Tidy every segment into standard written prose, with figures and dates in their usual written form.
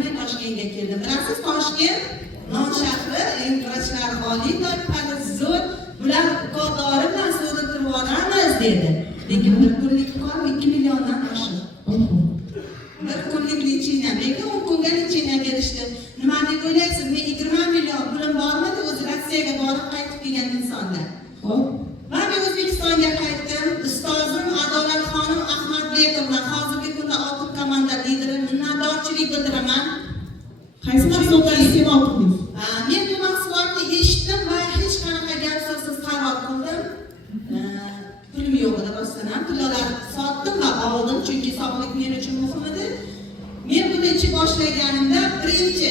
men Toshkentga keldim. Bilasiz, Toshkent non shahri, eng vrachlari oliy toifali zo'r, bular kodori bilan so'rib turib olamiz dedi. Lekin bir kunlik kor 2 milliondan oshiq. Bir kunlik lechina, lekin 10 kunga lechina berishdi. Nima deb o'ylaysiz? Men 20 million pulim bormidi o'zi Rossiyaga borib qaytib kelgan insonlar. Men O'zbekistonga qaytdim. Ustozim Adolatxonim Ahmadbekova hozirgi kunda oltin komanda lideri, minnatdorchilik bildiraman. Qaysi mahsulotlar iste'mol qildingiz? Men bu mahsulotni eshitdim va hech qanaqa gap so'zsiz qaror qildim. Pulim yo'q edi rostdan ham. Pullar sotdim va oldim, chunki sog'lik men uchun muhim edi. Men buni ichib boshlaganimda birinchi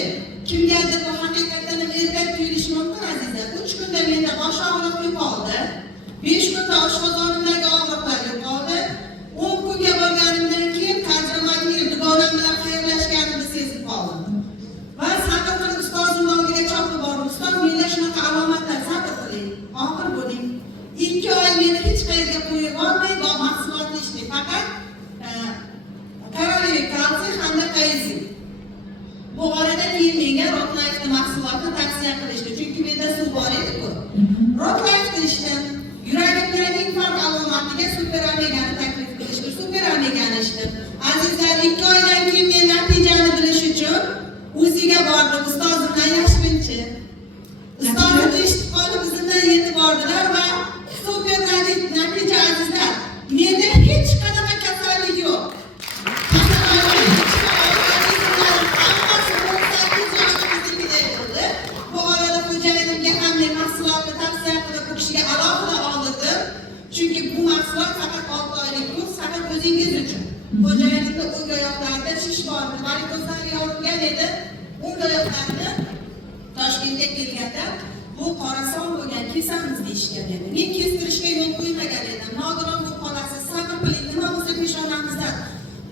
kimgadir bu haqiqatan ertak tuyulishi mumkin azizlar. 3 kunda menda bosh og'riq yo'qoldi. 5 kunda oshqozonimdagi og'riqlar yo'qoldi. 10 kunga borganimdan keyin kardiomagnit dugonam bilan xayrlashganimni sezib qoldim. Va sabr qilib ustozimni oldiga chopib bordim. Ustoz, menda shunaqa alomatlar, sabr qiling, og'ir bo'ling. 2 oy meni hech qayerga qo'yib olmay, bu mahsulotni ichdim. Faqat Karoliy kalsiy hamda kayzi. Bu orada keyin menga Rotlife mahsulotni tavsiya qilishdi, chunki menda suv bor edi-ku. Rotlife ichdim. Yuragimdagi infarkt alomatiga Super Omega'ni taklif qilishdi. Super Omega'ni ichdim. Azizlar, 2 oydan keyin men natijani bilish uchun o'ziga bordim, ustozimdan yashminchi. Ustozimni eshitib qolib, bizimdan yetib bordilar va super natija azizlar. Menda hech qanaqa kasallik yo'q. Bu orada xo'jayinimga ham men mahsulotni tavsiya qilib, bu kishiga alohida oldirdim. Chunki bu mahsulot faqat 6 oylik kurs, faqat o'zingiz uchun. Xo'jayinimda o'ng oyoqlarida shish bor, varikozlar yorilgan edi. O'ng oyoqlarini Toshkentga kelganda bu qorason bo'lgan kesamiz deyishgan edi. Men kestirishga yo'l qo'ymagan edim. Nogiron bu qolasiz, sabr qiling, nima bo'lsa peshonamizdan.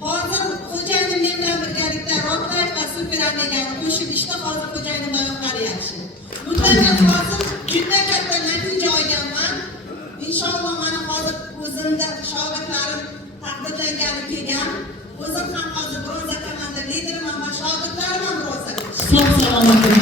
Hozir xo'jayinim bilan birgalikda Rotlife va Super Omega'ni qo'shib ishda hozir xo'jayinim oyoqlari yaxshi. Bundan hozir juda katta natija olganman. Inshaalloh mana hozir o'zimda shogirdlarim taqdirlangani kelgan. O'zim ham hozir bronza komanda lideriman va shogirdlarim ham bronza. Sog' salomat